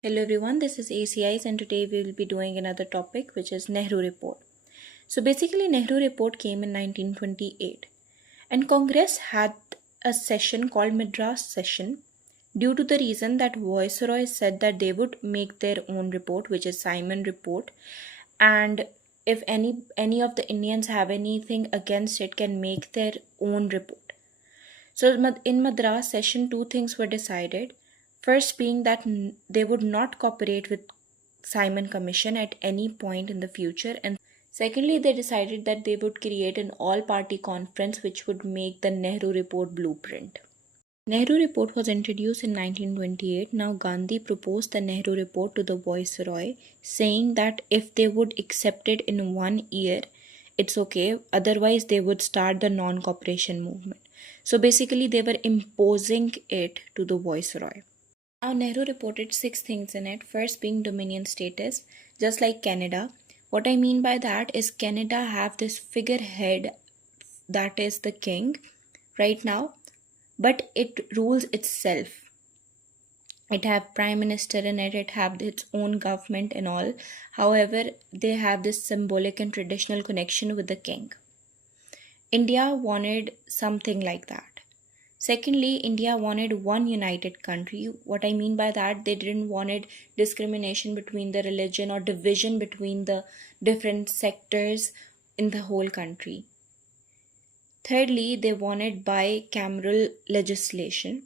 Hello everyone, this is AceCaie and today we will be doing another topic which is Nehru Report. So basically Nehru Report came in 1928 and Congress had a session called Madras session due to the reason that Viceroy said that they would make their own report, which is Simon Report, and if any of the Indians have anything against it can make their own report. So in Madras session, two things were decided. First being that they would not cooperate with Simon Commission at any point in the future, and secondly they decided that they would create an all-party conference which would make the Nehru Report blueprint. Nehru Report was introduced in 1928. Now Gandhi proposed the Nehru Report to the Viceroy, saying that if they would accept it in 1 year, it's okay. Otherwise, they would start the non-cooperation movement. So basically, they were imposing it to the Viceroy. Now Nehru reported 6 things in it. First being dominion status, just like Canada. What I mean by that is Canada have this figurehead that is the king right now, but it rules itself. It have prime minister in it, it have its own government and all. However, they have this symbolic and traditional connection with the king. India wanted something like that. Secondly, India wanted one united country. What I mean by that, they didn't wanted discrimination between the religion or division between the different sectors in the whole country. Thirdly, they wanted bicameral legislation.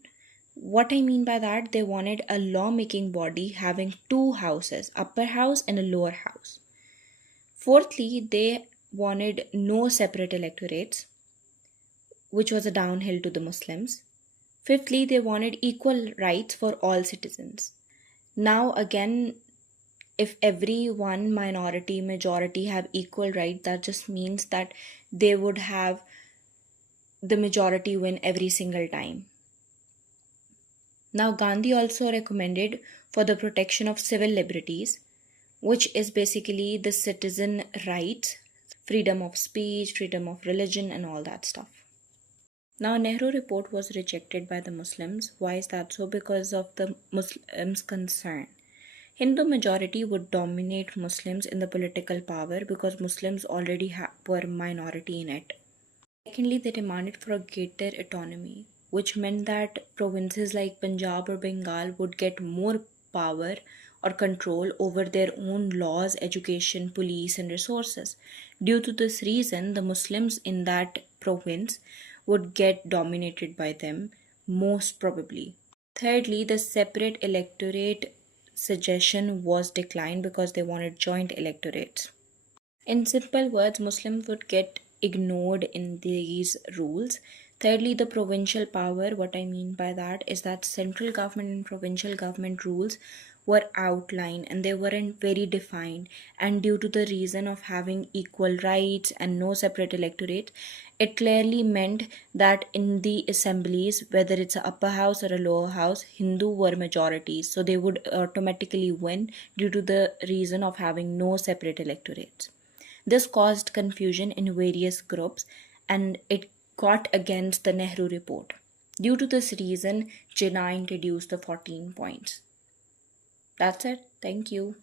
What I mean by that, they wanted a lawmaking body having 2 houses, upper house and a lower house. Fourthly, they wanted no separate electorates, which was a downhill to the Muslims. Fifthly, they wanted equal rights for all citizens. Now again, if every one minority, majority have equal right, that just means that they would have the majority win every single time. Now Gandhi also recommended for the protection of civil liberties, which is basically the citizen rights, freedom of speech, freedom of religion and all that stuff. Now Nehru report was rejected by the Muslims. Why is that so? Because of the Muslims' concern. Hindu majority would dominate Muslims in the political power because Muslims already were minority in it. Secondly, they demanded for a greater autonomy, which meant that provinces like Punjab or Bengal would get more power or control over their own laws, education, police, and resources. Due to this reason, the Muslims in that province would get dominated by them, most probably. Thirdly, the separate electorate suggestion was declined because they wanted joint electorates. In simple words, Muslims would get ignored in these rules. Thirdly, the provincial power. What I mean by that is that central government and provincial government rules were outlined and they weren't very defined, and due to the reason of having equal rights and no separate electorate, it clearly meant that in the assemblies, whether it's an upper house or a lower house, Hindu were majorities, so they would automatically win due to the reason of having no separate electorates. This caused confusion in various groups and it got against the Nehru report. Due to this reason, Jinnah introduced the 14 points. That's it. Thank you.